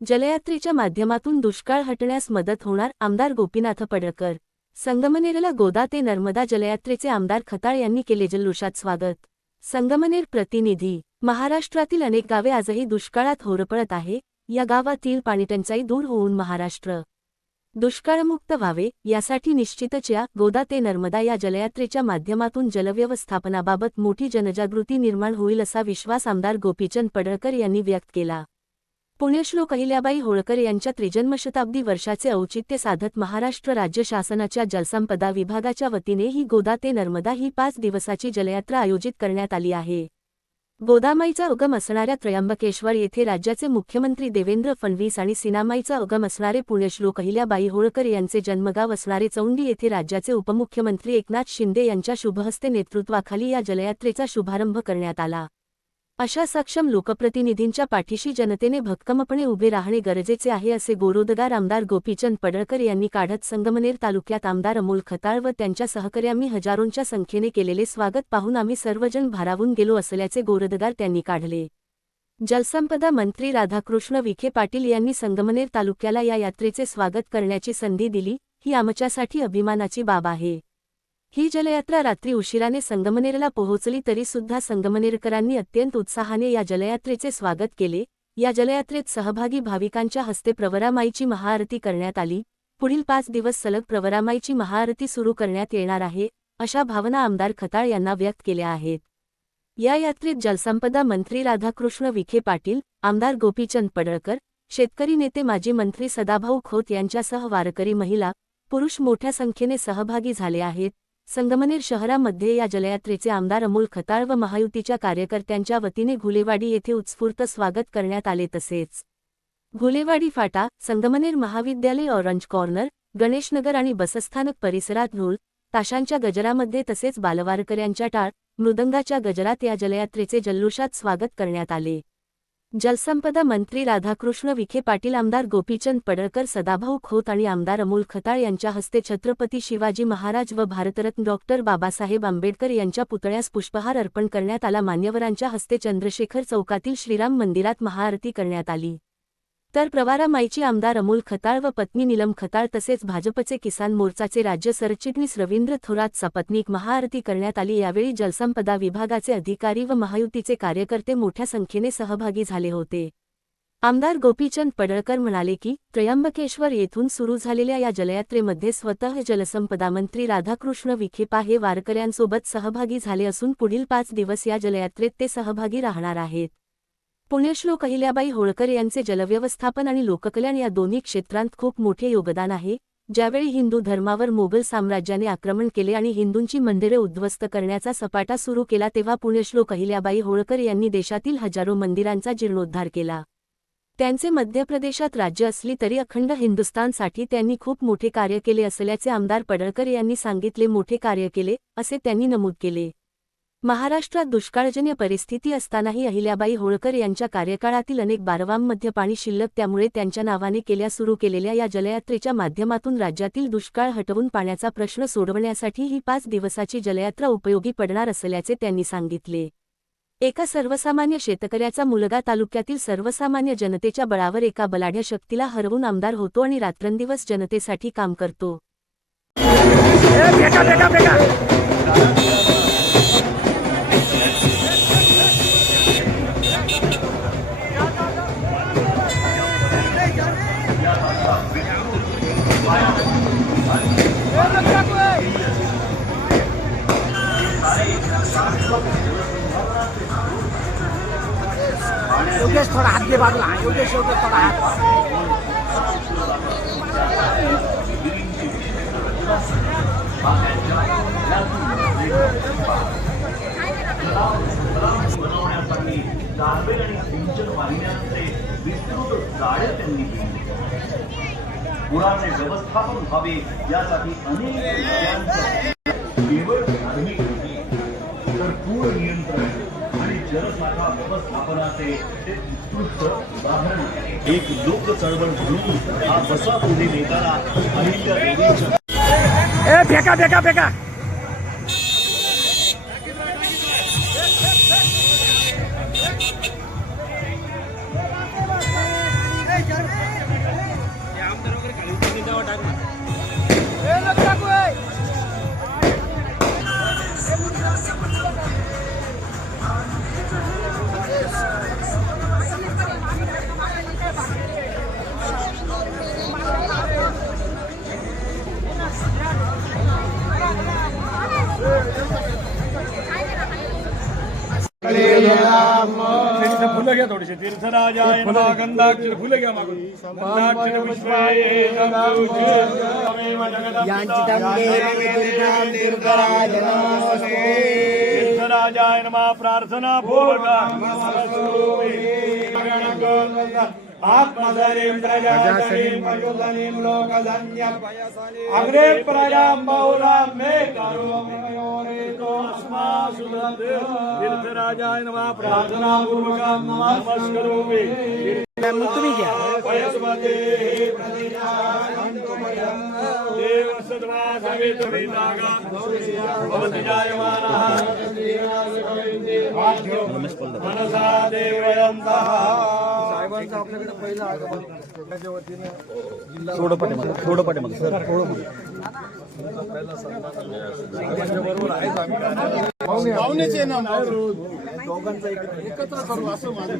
जलयात्रेच्या माध्यमातून दुष्काळ हटण्यास मदत होणार, आमदार गोपीनाथ पडळकर. संगमनेरला गोदा ते नर्मदा जलयात्रेचे आमदार खताळ यांनी केले जल्लोषात स्वागत. संगमनेर प्रतिनिधी. महाराष्ट्रातील अनेक गावे आजही दुष्काळात होरपळत आहे. या गावातील पाणीटंचाई दूर होऊन महाराष्ट्र दुष्काळमुक्त व्हावे यासाठी निश्चितच या गोदा ते नर्मदा या जलयात्रेच्या माध्यमातून जलव्यवस्थापनाबाबत मोठी जनजागृती निर्माण होईल असा विश्वास आमदार गोपीचंद पडळकर यांनी व्यक्त केला. पुण्यश्लोक अहिल्याबाई होळकर यांच्या त्रिजन्मशताब्दी वर्षाचे औचित्य साधत महाराष्ट्र राज्य शासनाच्या जलसंपदा विभागाच्या वतीने ही गोदा ते नर्मदा ही 5 दिवसाची जलयात्रा आयोजित करण्यात आली आहे. गोदामाईचा उगम असणाऱ्या त्र्यंबकेश्वर येथे राज्याचे मुख्यमंत्री देवेंद्र फडणवीस आणि सीनामाईचा उगम असणारे पुण्यश्लोक अहिल्याबाई होळकर यांचे जन्मगाव असणारे चौंडी येथे राज्याचे उपमुख्यमंत्री एकनाथ शिंदे यांच्या शुभहस्ते नेतृत्वाखाली या जलयात्रेचा शुभारंभ करण्यात आला. अशा सक्षम लोकप्रतिनिधींच्या पाठीशी जनतेने भक्कमपणे उभे राहणे गरजेचे आहे असे गौरवोद्गार आमदार गोपीचंद पडळकर यांनी काढत संगमनेर तालुक्यात आमदार अमोल खताळ व त्यांच्या सहकाऱ्यांनी हजारोंच्या संख्येने केलेले स्वागत पाहून आम्ही सर्वजण भारावून गेलो असल्याचे गौरवोद्गार त्यांनी काढले. जलसंपदा मंत्री राधाकृष्ण विखे पाटील यांनी संगमनेर तालुक्याला या यात्रेचे स्वागत करण्याची संधी दिली, ही आमच्यासाठी अभिमानाची बाब आहे. ही जलयात्रा रात्री उशिराने संगमनेरला पोहोचली तरी सुद्धा संगमनेरकरांनी अत्यंत उत्साहाने या जलयात्रेचे स्वागत केले. या जलयात्रेत सहभागी भाविकांच्या हस्ते प्रवरामाईची महाआरती करण्यात आली. पुढील 5 दिवस सलग प्रवरामाईची महाआरती सुरू करण्यात येणार आहे, अशा भावना आमदार खताळ यांना व्यक्त केल्या आहेत. या यात्रेत जलसंपदा मंत्री राधाकृष्ण विखे पाटील, आमदार गोपीचंद पडळकर, शेतकरी नेते माजी मंत्री सदाभाऊ खोत यांच्यासह वारकरी महिला, पुरुष मोठ्या संख्येने सहभागी झाले आहेत. संगमनेर शहरामध्ये या जलयात्रेचे आमदार अमोल खताळ व महायुतीच्या कार्यकर्त्यांच्या वतीने घुलेवाडी येथे उत्स्फूर्त स्वागत करण्यात आले. तसेच घुलेवाडी फाटा, संगमनेर महाविद्यालय, ऑरेंज कॉर्नर, गणेशनगर आणि बसस्थानक परिसरात ढोल ताशांच्या गजरामध्ये तसेच बालवारकऱ्यांच्या टाळ मृदंगाच्या गजरात या जलयात्रेचे जल्लोषात स्वागत करण्यात आले. जलसंपदा मंत्री राधाकृष्ण विखे पाटील, आमदार गोपीचंद पडळकर, सदाभाऊ खोत आणि आमदार अमोल खताळ यांच्या हस्ते छत्रपती शिवाजी महाराज व भारतरत्न डॉ. बाबासाहेब आंबेडकर यांच्या पुतळ्यास पुष्पहार अर्पण करण्यात आला. मान्यवरांच्या हस्ते चंद्रशेखर चौकातील श्रीराम मंदिरात महाआरती करण्यात आली. तर प्रवरामाईची आमदार अमोल खताळ व पत्नी नीलम खताळ तसेच भाजपचे किसान मोर्चाचे राज्य सरचिटणीस रवींद्र थोरात सपत्नीक महाआरती करण्यात आली. यावेळी जलसंपदा विभागाचे अधिकारी व महायुतीचे कार्यकर्ते मोठ्या संख्येने सहभागी झाले होते. आमदार गोपीचंद पडळकर म्हणाले की त्र्यंबकेश्वर येथून सुरू झालेल्या या जलयात्रेमध्ये स्वतः जलसंपदा मंत्री राधाकृष्ण विखे हे वारकऱ्यांसोबत सहभागी झाले असून पुढील 5 दिवस या जलयात्रेत ते सहभागी राहणार आहेत. पुण्यश्लोक अहिल्याबाई होळकर यांचे जलव्यवस्थापन आणि लोककल्याण या दोन्ही क्षेत्रांत खूप मोठे योगदान आहे. ज्यावेळी हिंदू धर्मावर मोगल साम्राज्याने आक्रमण केले आणि हिंदूंची मंदिरे उद्ध्वस्त करण्याचा सपाटा सुरू केला तेव्हा पुण्यश्लोक अहिल्याबाई होळकर यांनी देशातील हजारो मंदिरांचा जीर्णोद्धार केला. त्यांचे मध्य प्रदेशात राज्य असली तरी अखंड हिंदुस्थानसाठी त्यांनी खूप मोठे कार्य केले असल्याचे आमदार पडळकर यांनी सांगितले. मोठे कार्य केले असे त्यांनी नमूद केले. महाराष्ट्रात दुष्काळजन्य परिस्थिती असतानाही अहिल्याबाई होळकर यांच्या कार्यकाळातील अनेक बारवांमध्ये पाणी शिल्लक, त्यामुळे त्यांच्या नावाने सुरू केलेल्या या जलयात्रेच्या माध्यमातून राज्यातील दुष्काळ हटवून पाण्याचा प्रश्न सोडवण्यासाठी ही 5 दिवसाची जलयात्रा उपयोगी पडणार असल्याचे त्यांनी सांगितले. एका सर्वसामान्य शेतकऱ्याचा मुलगा तालुक्यातील सर्वसामान्य जनतेच्या बळावर एका बलाढ्य शक्तीला हरवून आमदार होतो आणि रात्रंदिवस जनतेसाठी काम करतो. योगेश थोड़ा हाथ दे बाजूला. योगेश थोड़ा हात. बनवण्यासाठी गार्बेज आणि सिंचन वाहिन्यांचे विस्तृत जाळे त्यांनी केले. पुराचे व्यवस्थापन व्हावे यासाठी अनेक केवळ धार्मिक नाही तर पूर नियंत्रण आणि जलसाठा व्यवस्थापनाचे ते उत्कृष्ट उदाहरण आहे. एक लोक चळवळ म्हणून हा बसा पुढे नेताना अहिल्या देवीच्या फेका फेका फेका जय फुलं घ्या थोडीशी. तीर्थराजाय नमः. गंधाक्षर फुलं घ्या मागून. गंधाक्षर पुष्पाय तीर्थराजाय नमः. प्रार्थना आत्मधरीं प्रजातरीं मयुधनीं लोकधन्यम् अग्रे प्रजां बहुलां मे करो मयोरेतो अस्मासु तीर्थराजाय नमः. प्रार्थना पूर्वकं नमस्करोमि. तुम्ही घ्या. मनसा देवयन्तः. साहेबांचा आपल्याकडे पहिला आगमन त्याच्या वतीने थोडं पाठीमागे थोडं पाठीमागे सर पाहुणेचे ना दोघांचा एकत्र करू असं माझं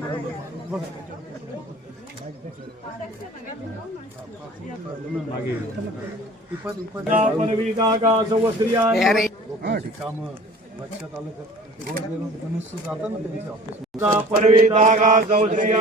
लक्षात आलं का धनुष्य जातं ना त्यांच्या ऑफिस परवी दागा चौधरी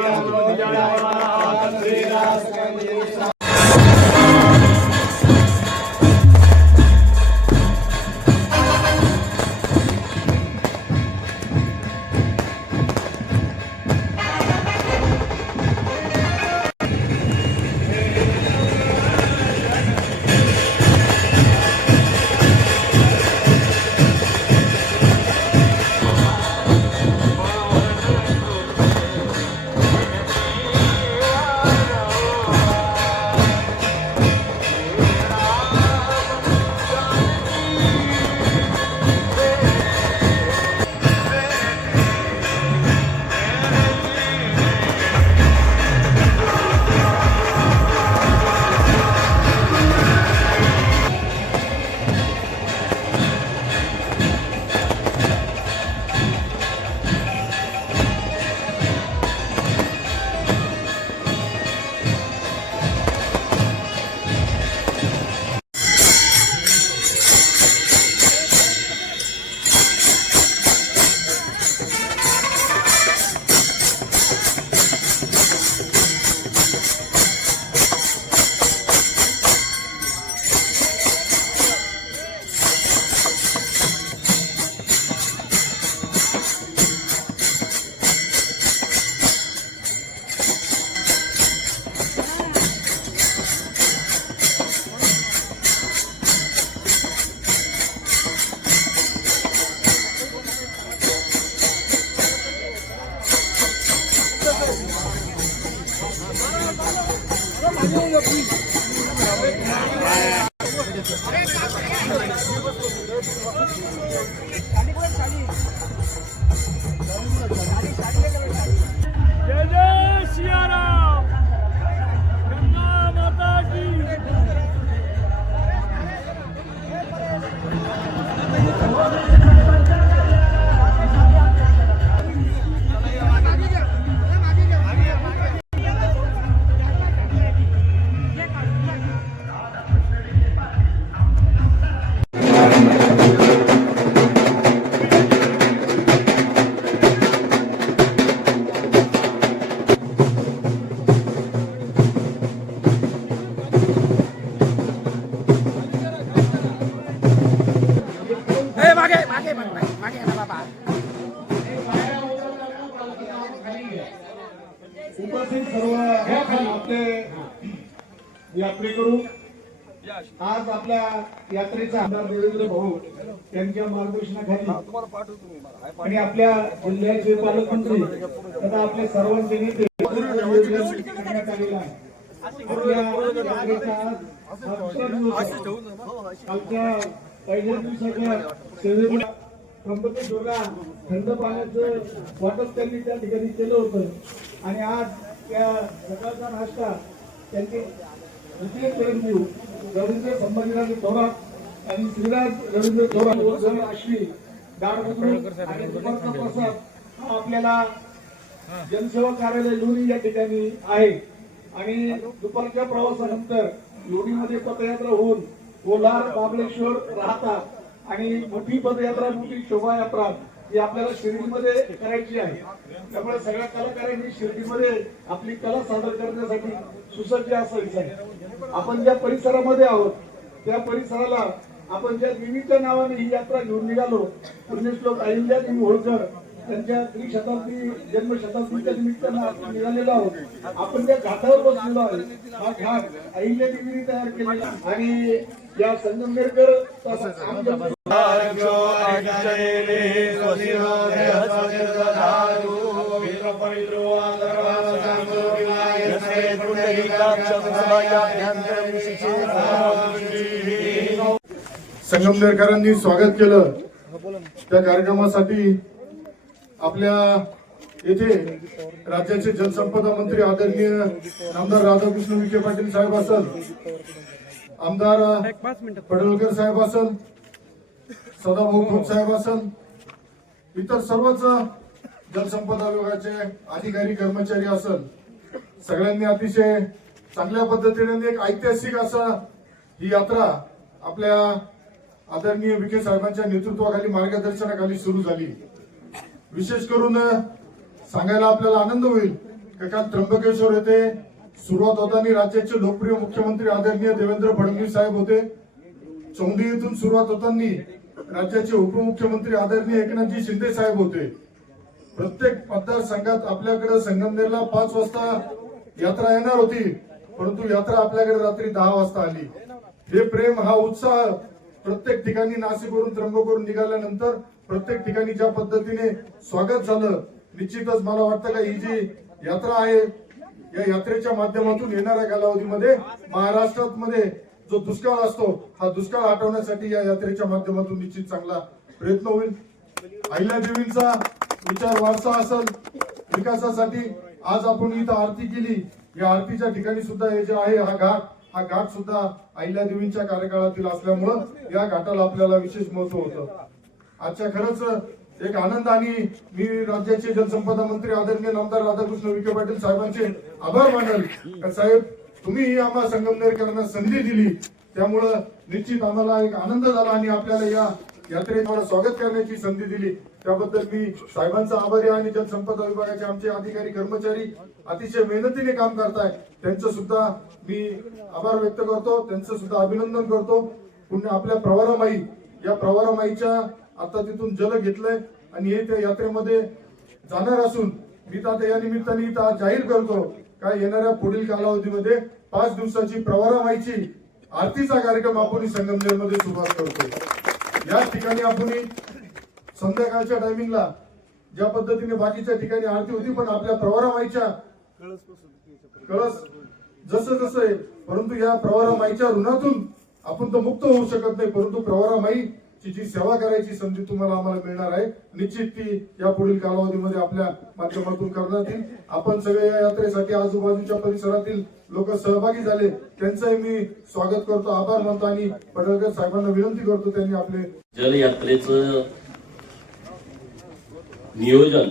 उपस्थित सर्व आपले यात्रेकरू आज आपल्या यात्रेचा आमदार देवेंद्र भाऊ यांच्या मार्गदर्शनाखाली आणि आपल्या जिल्ह्याचे पालकमंत्री तथा आपले सर्वांचे नेते करण्यात आलेला आहे. आपल्या यात्रेचा आमच्या पहिल्या दिवसाच्या सेवेला त्र्यंबकेश्वरला थंड पाण्याचं वाटप त्यांनी त्या ठिकाणी केलं होतं आणि आज त्या सकाळचा नाश्ता त्यांचे द्वितीय चिरंजीव रवींद्र संभाजीराजे थोरात आणि श्रीराज रवींद्र थोरात अश्वी गाडबुद्रुक आणि दुपारचा प्रसाद हा आपल्याला जनसेवा कार्यालय लोणी या ठिकाणी आहे आणि दुपारच्या प्रवासानंतर लोणीमध्ये पदयात्रा होऊन कोलार महाबळेश्वर राहतात आणि मोठी पदयात्रा मोठी शोभायात्रा ही आपल्याला शिर्डीमध्ये करायची आहे. त्यामुळे सगळ्या कलाकारांनी शिर्डीमध्ये आपली कला सादर करण्यासाठी सुसज्ज असायचं आहे. आपण ज्या परिसरामध्ये आहोत त्या परिसराला आपण ज्या देवीच्या नावाने ही यात्रा घेऊन निघालो, पुण्यश्लोक अहिल्यादेवी होळकर त्यांच्या त्रिशताब्दी जन्मशताब्दीच्या निमित्तानं आपण निघालेलो आहोत. आपण त्या घाटावर बसलेलो आहे. हा घाट अहिल्यादेवीने तयार केलेला आणि या संगमनेरकर संगमनेरकरांनी स्वागत केलं. त्या कार्यक्रमासाठी आपल्या येथे राज्याचे जलसंपदा मंत्री आदरणीय आमदार राधाकृष्ण विखे पाटील साहेब असल, आमदार पडळकर साहेब असल, सदाभाऊ खोत साहेब असल, इतर सर्वच जलसंपदा विभागाचे अधिकारी कर्मचारी असल, सगळ्यांनी अतिशय चांगल्या पद्धतीने एक ऐतिहासिक असा ही यात्रा आपल्या आदरणीय विखे साहेबांच्या नेतृत्वाखाली मार्गदर्शनाखाली सुरू झाली. विशेष करून सांगायला आपल्याला आनंद होईल की काल त्र्यंबकेश्वर येथे सुरुवात होताना राज्याचे लोकप्रिय मुख्यमंत्री आदरणीय देवेंद्र फडणवीस साहेब होते. चौंडी येथून सुरुवात होताना राज्याचे उपमुख्यमंत्री आदरणीय एकनाथजी शिंदे साहेब होते. प्रत्येक मतदारसंघात आपल्याकडे संगमनेरला 5 वाजता यात्रा येणार होती, परंतु यात्रा आपल्याकडे रात्री 10 वाजता आली. हे प्रेम, हा उत्साह प्रत्येक ठिकाणी नाशिकवरून त्र्यंबकवरून निघाल्यानंतर प्रत्येक ठिकाणी ज्या पद्धतीने स्वागत झालं, निश्चितच मला वाटतं का ही जी यात्रा आहे या यात्रेच्या माध्यमातून येणाऱ्या कालावधीमध्ये महाराष्ट्रात मध्ये जो दुष्काळ असतो हा दुष्काळ हटवण्यासाठी या यात्रेच्या माध्यमातून निश्चित चांगला प्रयत्न होईल. अहिल्यादेवींचा विचार वारसा असेल विकासासाठी आज आपण इथं आरती केली. या आरतीच्या ठिकाणी सुद्धा हे जे आहे हा घाट सुद्धा अहिल्यादेवींच्या कार्यकाळातील असल्यामुळं या घाटाला आपल्याला विशेष महत्व होतं. आजच्या खरंच एक आनंद आणि मी राज्याचे जलसंपदा मंत्री आदरणीय आमदार राधाकृष्ण विखे पाटील साहेबांचे आभार मानेल. साहेब, तुम्ही आम्हाला संगमनेरकरांना संधी दिली, त्यामुळं निश्चित आम्हाला एक आनंद झाला आणि आपल्याला या यात्रेत मला स्वागत करण्याची संधी दिली, त्याबद्दल मी साहेबांचा आभारी आहे. आणि जलसंपदा विभागाचे आमचे अधिकारी कर्मचारी अतिशय मेहनतीने काम करताय, त्यांचं सुद्धा मी आभार व्यक्त करतो, त्यांचं सुद्धा अभिनंदन करतो. पुन्हा आपल्या प्रवरामाई, या प्रवरामाईच्या आता तिथून जल घेतलंय आणि हे त्या यात्रेमध्ये जाणार असून मी तर या निमित्ताने इथं जाहीर करतो काय येणाऱ्या पुढील कालावधीमध्ये 5 दिवसाची प्रवरामाईची आरतीचा कार्यक्रम आपण संगमनेरमध्ये सुरुवात करतो. या ठिकाणी आपण संध्याकाळच्या टायमिंगला ज्या पद्धतीने बाकीच्या ठिकाणी आरती होती, पण आपल्या प्रवरामाईच्या कळस जसं जसं आहे, परंतु या प्रवरामाईच्या ऋणातून आपण तर मुक्त होऊ शकत नाही, परंतु प्रवरामाईची जी सेवा करायची संधी तुम्हाला आम्हाला मिळणार आहे, निश्चित ती या पुढील कालावधीमध्ये आपल्या माध्यमातून करण्यात येईल. आपण सगळे या यात्रेसाठी आजूबाजूच्या परिसरातील लोक सहभागी झाले, त्यांचंही मी स्वागत करतो, आभार मानतो आणि पडळकर साहेबांना विनंती करतो त्यांनी आपले जलयात्रेचं नियोजन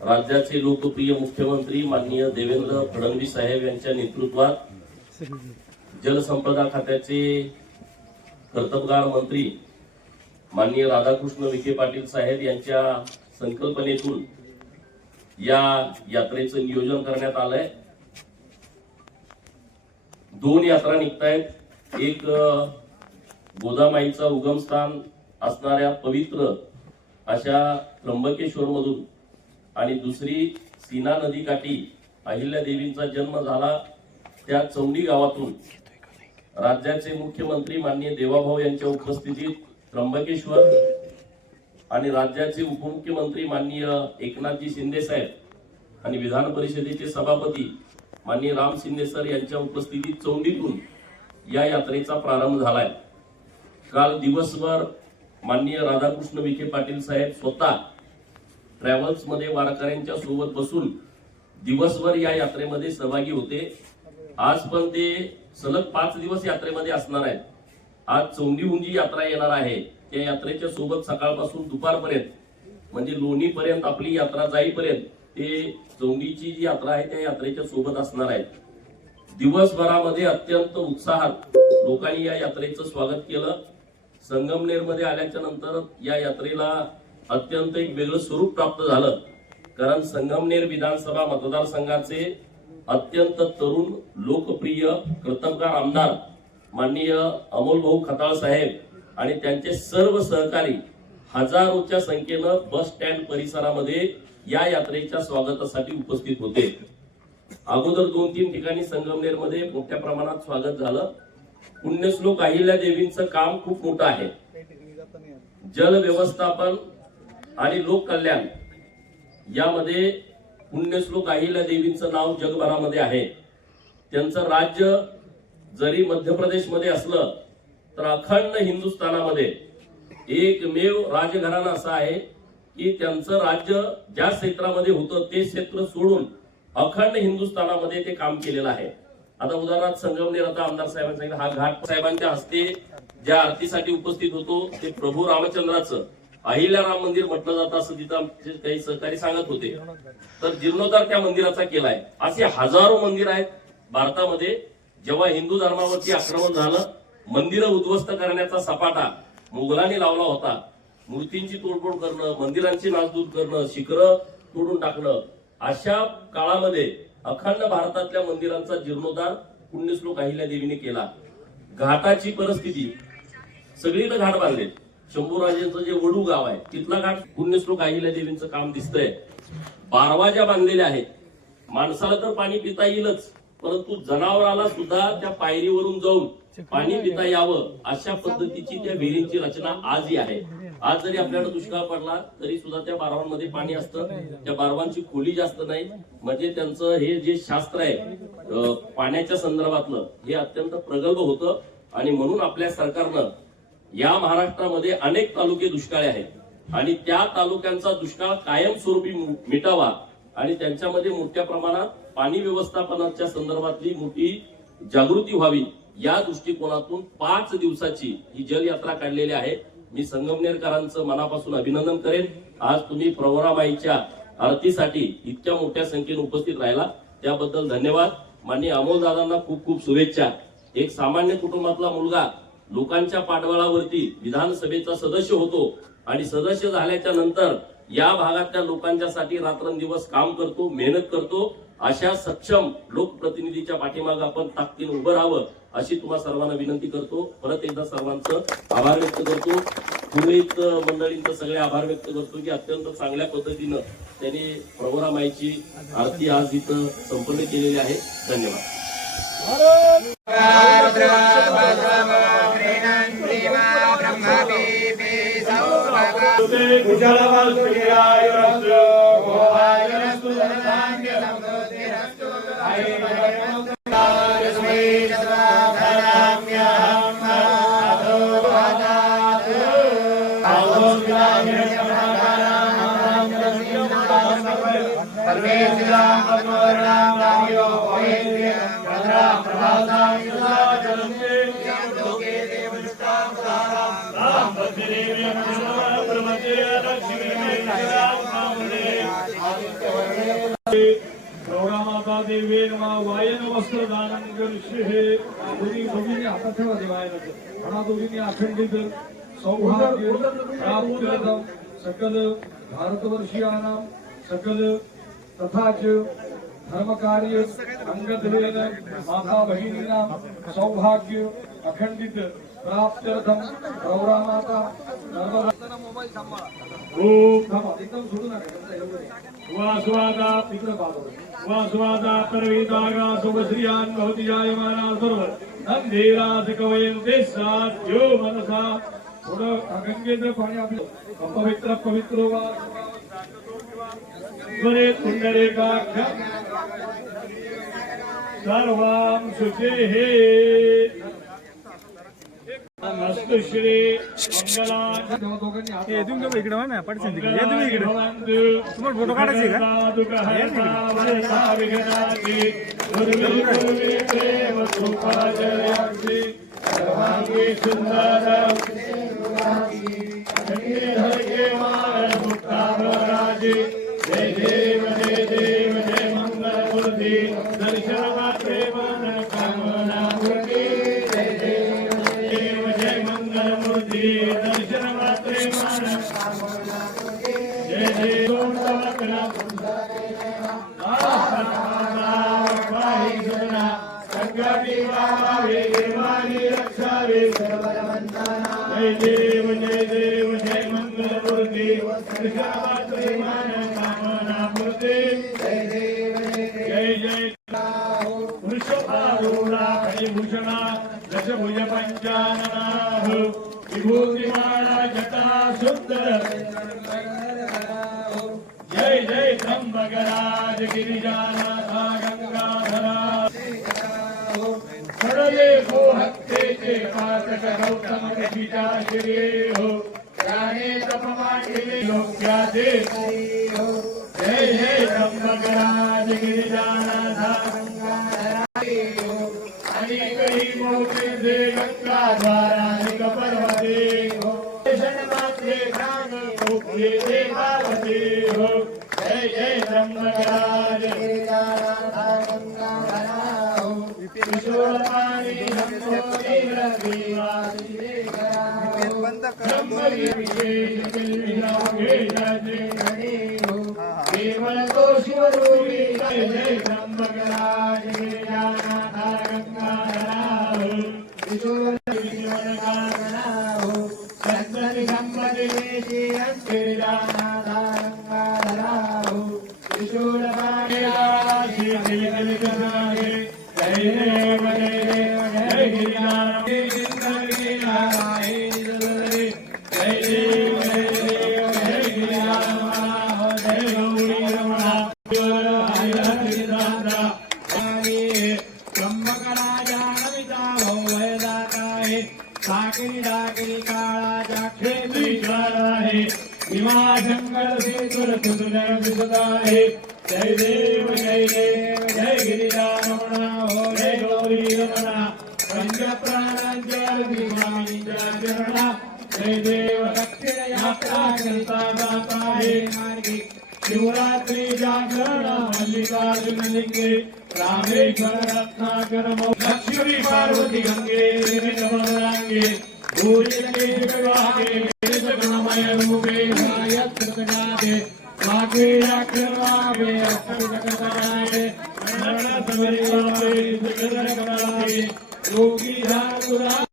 राज्याचे लोकप्रिय मुख्यमंत्री माननीय देवेंद्र फडणवीस साहेब यांच्या नेतृत्वात जलसंपदा खात्याचे कर्तबगार मंत्री माननीय राधाकृष्ण विखे पाटील साहेब यांच्या संकल्पनेतून या यात्रेचं नियोजन करण्यात आलंय. 2 यात्रा निघतायत. एक गोदामाईचा उगमस्थान असणाऱ्या पवित्र अशा त्र्यंबकेश्वर मधून आणि दुसरी सीना नदीकाठी अहिल्यादेवींचा जन्म झाला त्या चौंडी गावातून राज्याचे मुख्यमंत्री माननीय देवाभाऊ यांच्या उपस्थितीत त्र्यंबकेश्वर आणि राज्याचे उपमुख्यमंत्री माननीय एकनाथजी शिंदे साहेब आणि विधान परिषदेचे सभापती माननीय राम शिंदे सर यांच्या उपस्थितीत चौंडीतून या यात्रेचा प्रारंभ झालाय. काल दिवसभर माननीय राधाकृष्ण विखे पाटील साहेब स्वतः ट्रॅव्हल्स मध्ये वारकऱ्यांच्या सोबत बसून दिवसभर या यात्रेमध्ये सहभागी होते. आज पण ते सलग 5 दिवस यात्रेमध्ये असणार आहेत. आज चौंडीहून जी यात्रा येणार आहे त्या यात्रेच्या सोबत सकाळपासून दुपारपर्यंत म्हणजे लोणीपर्यंत आपली यात्रा जाईपर्यंत ते चौंडीची जी यात्रा आहे त्या यात्रेच्या सोबत असणार आहे. दिवसभरामध्ये अत्यंत उत्साहात लोकांनी या यात्रेचं स्वागत केलं. संगमनेरमध्ये आल्याच्या नंतर या यात्रेला अत्यंत एक वेगळं स्वरूप प्राप्त झालं, कारण संगमनेर विधानसभा मतदारसंघाचे अत्यंत तरुण लोकप्रिय कर्तबगार आमदार माननीय अमोल भाऊ खताळ साहेब आणि त्यांचे सर्व सहकारी हजारोच्या संख्येनं बस स्टँड परिसरामध्ये या यात्रेच्या स्वागतासाठी उपस्थित होते. अगोदर 2-3 ठिकाणी संगमनेरमध्ये मोठ्या प्रमाणात स्वागत झालं. पुण्यश्लोक अहिल्या देवींचं काम खूप मोठं आहे. जल व्यवस्थापन आणि लोक कल्याण यामध्ये पुण्यश्लोक अहिल्या देवींचं नाव जगभरामध्ये आहे. त्यांचं राज्य जरी मध्य प्रदेशमध्ये असलं तर अखंड हिंदुस्थानामध्ये एकमेव राजघराणं असं आहे की त्यांचं राज्य ज्या क्षेत्रामध्ये होतं ते क्षेत्र सोडून अखंड हिंदुस्थानामध्ये ते काम केलेलं आहे. आता उदाहरणार्थ संगमनेर, आता आमदार साहेबांनी सांगितलं, हा घाट साहेबांच्या हस्ते ज्या आरतीसाठी उपस्थित होतो ते प्रभू रामचंद्राचं अहिल्या राम मंदिर म्हटलं जातं असं तिथं आमचे काही सहकारी सांगत होते. तर जीर्णोद्धार त्या मंदिराचा केलाय. असे हजारो मंदिर आहेत भारतामध्ये. जेव्हा हिंदू धर्मावरती आक्रमण झालं, मंदिरं उद्ध्वस्त करण्याचा सपाटा मुघलांनी लावला होता. मूर्तींची तोडफोड करणं, मंदिरांची नासधूस करणं, शिखरं तोडून टाकणं, अशा काळामध्ये अखंड भारतातल्या मंदिरांचा जीर्णोद्धार पुण्यश्लोक अहिल्या देवीने केला. घाटाची परिस्थिती, सगळीकडे घाट बांधले. शंभूराजेंचं जे वडू गाव आहे तिथला घाट पुण्यश्लोक अहिल्या देवींचं काम दिसतंय. बारवाज्या बांधलेल्या आहेत. माणसाला तर पाणी पिता येईलच, परंतु जनावराला सुद्धा त्या पायरीवरून जाऊन पाणी पिता यावं अशा पद्धतीची त्या विहिरींची रचना आजही आहे. आज जरी आपल्याकडे दुष्काळ पडला तरी सुद्धा त्या बारवांमध्ये पाणी असतं. त्या बारवांची खोली जास्त नाही. म्हणजे त्यांचं हे जे शास्त्र आहे पाण्याच्या संदर्भातलं हे अत्यंत प्रगल्भ होतं. आणि म्हणून आपल्या सरकारनं या महाराष्ट्रामध्ये अनेक तालुके दुष्काळी आहेत आणि त्या तालुक्यांचा दुष्काळ कायमस्वरूपी मिटावा आणि त्यांच्यामध्ये मोठ्या प्रमाणात पाणी व्यवस्थापनाच्या संदर्भातली मोठी जागृती व्हावी या दृष्टिकोनातून 5 दिवसाची ही जलयात्रा काढलेली आहे. मी संगमनेरकरांचं मनापासून अभिनंदन करेन. आज तुम्ही प्रवराबाईच्या आरतीसाठी इतक्या मोठ्या संख्येने उपस्थित राहिला त्याबद्दल धन्यवाद. माननीय अमोल दादांना खूप खूप शुभेच्छा. एक सामान्य कुटुंबातला मुलगा लोकांच्या पाठबळावरती विधानसभेचा सदस्य होतो आणि सदस्य झाल्याच्या नंतर या भागातल्या लोकांच्यासाठी रात्रंदिवस काम करतो, मेहनत करतो. अशा सक्षम लोकप्रतिनिधीच्या पाठीमागे आपण ताकदीने उभं राहावं अशी तुम्हा सर्वांना विनंती करतो. परत एकदा सर्वांचं आभार व्यक्त करतो. पुरोहित मंडळींचं सगळे आभार व्यक्त करतो की अत्यंत चांगल्या पद्धतीनं त्यांनी प्रवरामाईची आरती आज इथं संपन्न केलेली आहे. धन्यवाद. गौरामाता देवे नमः वायन वस्त्रदानं करिष्ये. दोघींनी हातात ठेवा देवायला आणि दोघींनी अखंडित सौभाग्य प्राप्त्यर्थं सकल भारतवर्षीयानां सकल तथाच धर्मकार्य अंगधरेण माता भगिनीनां सौभाग्य अखंडित प्राप्त्यर्थं गौरामाता नर्मदा मोबाईल सांभाळा. एकदम सोडू नका. वासवादा वासवादा परवेदागा शुभश्रियान् भवति जायमाना सर्व नंदेरास कवयन्ते साध्यो मनसा. थोडं गंगेचं पाणी आपलं अपवित्र पवित्र वा स्वरे कुंडलेकाख्य सर्वां शुचेः नमस्तु श्री मंगलां. तुम्ही इकडे ना पडशील तिकडे तुम्ही इकडे तुम्हाला फोटो काढायचे जय देव जय देव जय मंगलमूर्ती दर्शन प्रेम कामना मूर्ती. जय देव जय मंगलमूर्ती सुना संकटी वाहावे निर्वाणी रक्षावे सर्वभवंताना जय देव जय मंगलमूर्ती कृष्णामात्रे मान कामना मूर्ती जय देव जय वृषभारूढा हरिभूषणा दशभुज पंचानना विभूतिमाला जटा सुंदर जय जय त्र्यंबकराज गिरिजानाथा गंगाधरा खडले गो हत्तेचे पातक गौतम ऋषीच्या शिरे हो त्याने तपमांडले योग्याचे जय जय त्र्यंबकराज गिरिजानाथा अनेकही मोठे दे गंगाद्वारानिक पर्वते हो मात्रे प्राण मुक्ती देवावते हो जय जय त्र्यंबकराज किशोरपाणी केवल तो शिवरूपी जय जय त्र्यंबकराज गिरिजानाथा गंगाधरा किशोर संतति संपति देशी गिरिजानाथा गंगाधरा किशोर जय देव जय गिरिजान जय देव जय गिरिजान जय गौरी रमणा ब्रह्मकराजानविता भवदाताहे साकिनी डाकिनी काळाच्या क्षेत्रीकाराहे भीमाशंकर शेखर सुंदर विसदाहे जय देव जय गिरिजारमणा हो जय गौरी रमणा पंच प्राणांच्या भीमाईच्या चरणा जय देव दक्षिण यात्रा करता जाता हे मार्गी शिवरात्री जागरण मल्लिकार्जुन लिंगे रामेश्वर रत्नाकर लक्ष्मी पार्वती गंगे रांगे भूरिके विवाहे गणमय रूपे गायत्री मागे अक्षरावे अक्षरकटाये नरण सवरे योगी धातुरा